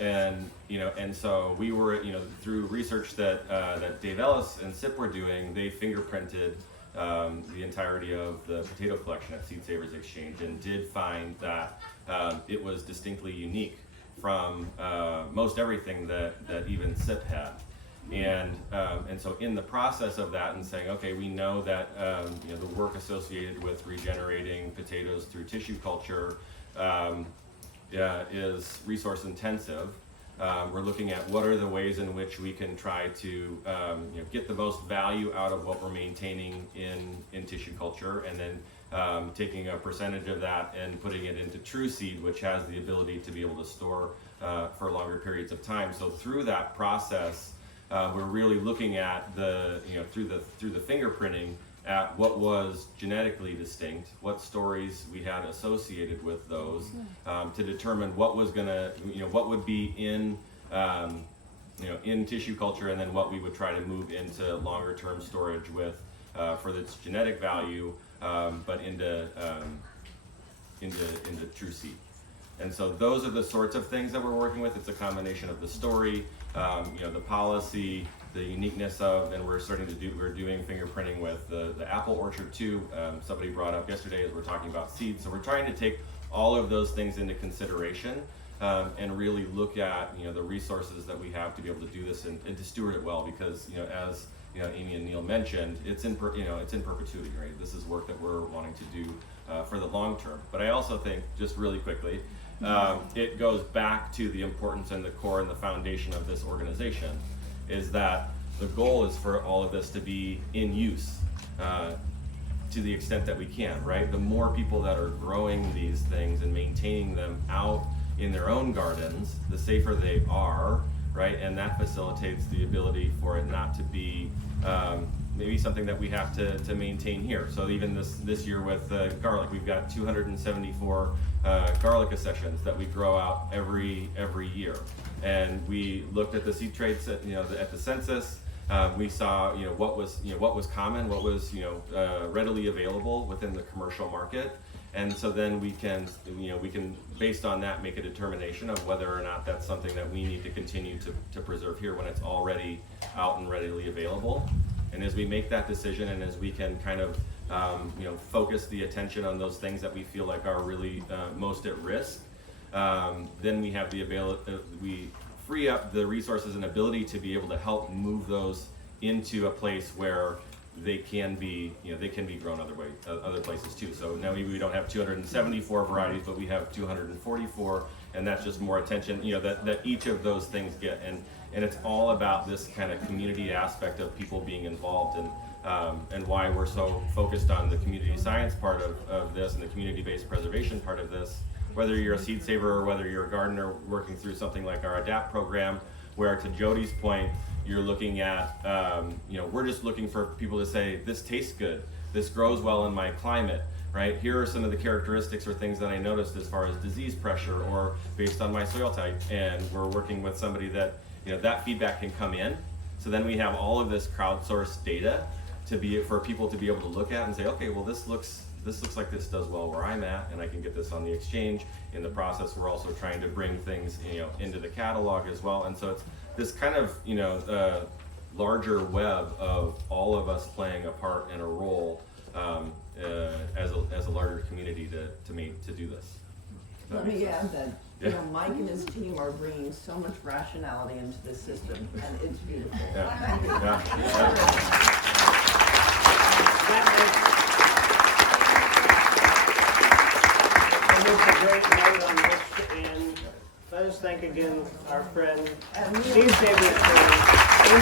And so we were through research that Dave Ellis and SIP were doing, they fingerprinted the entirety of the potato collection at Seed Savers Exchange and did find that it was distinctly unique from most everything that even SIP had. And so in the process of that and saying, okay, we know that the work associated with regenerating potatoes through tissue culture is resource intensive. We're looking at what are the ways in which we can try to get the most value out of what we're maintaining in tissue culture, and then taking a percentage of that and putting it into true seed, which has the ability to be able to store for longer periods of time. So through that process, we're really looking at through the fingerprinting at what was genetically distinct, what stories we had associated with those, to determine what was what would be in tissue culture, and then what we would try to move into longer term storage with for its genetic value, but into true seed. And so those are the sorts of things that we're working with. It's a combination of the story, the policy, the uniqueness of, and we're doing fingerprinting with the apple orchard too. Somebody brought up yesterday as we're talking about seeds. So we're trying to take all of those things into consideration and really look at the resources that we have to be able to do this and to steward it well, because as Amy and Neil mentioned, it's in perpetuity, right? This is work that we're wanting to do for the long term. But I also think, just really quickly, it goes back to the importance and the core and the foundation of this organization, is that the goal is for all of this to be in use to the extent that we can, right? The more people that are growing these things and maintaining them out in their own gardens, the safer they are, right? And that facilitates the ability for it not to be maybe something that we have to maintain here. So even this year with garlic, we've got 274 garlic accessions that we grow out every year. And we looked at the seed trades at the census. We saw what was common, what was readily available within the commercial market. And so then we can based on that make a determination of whether or not that's something that we need to continue to preserve here when it's already out and readily available. And as we make that decision, and as we can kind of focus the attention on those things that we feel like are really most at risk, then we have the we free up the resources and ability to be able to help move those into a place where they can be, they can be grown other places too. So now maybe we don't have 274 varieties, but we have 244, and that's just more attention, that each of those things get. And it's all about this kind of community aspect of people being involved, and why we're so focused on the community science part of this and the community-based preservation part of this. Whether you're a seed saver or whether you're a gardener working through something like our ADAPT program, where to Jody's point, you're looking at, we're just looking for people to say, this tastes good, this grows well in my climate, right? Here are some of the characteristics or things that I noticed as far as disease pressure or based on my soil type. And we're working with somebody that, that feedback can come in. So then we have all of this crowdsourced data for people to be able to look at and say, okay, well, this looks like this does well where I'm at, and I can get this on the exchange. In the process, we're also trying to bring things, into the catalog as well. And so it's this kind of, larger web of all of us playing a part and a role as a larger community to do this. Let me add that, Mike and his team are bringing so much rationality into the system, and it's beautiful. That's a great note on which to end. Let us thank again our friend, Steve Davis, for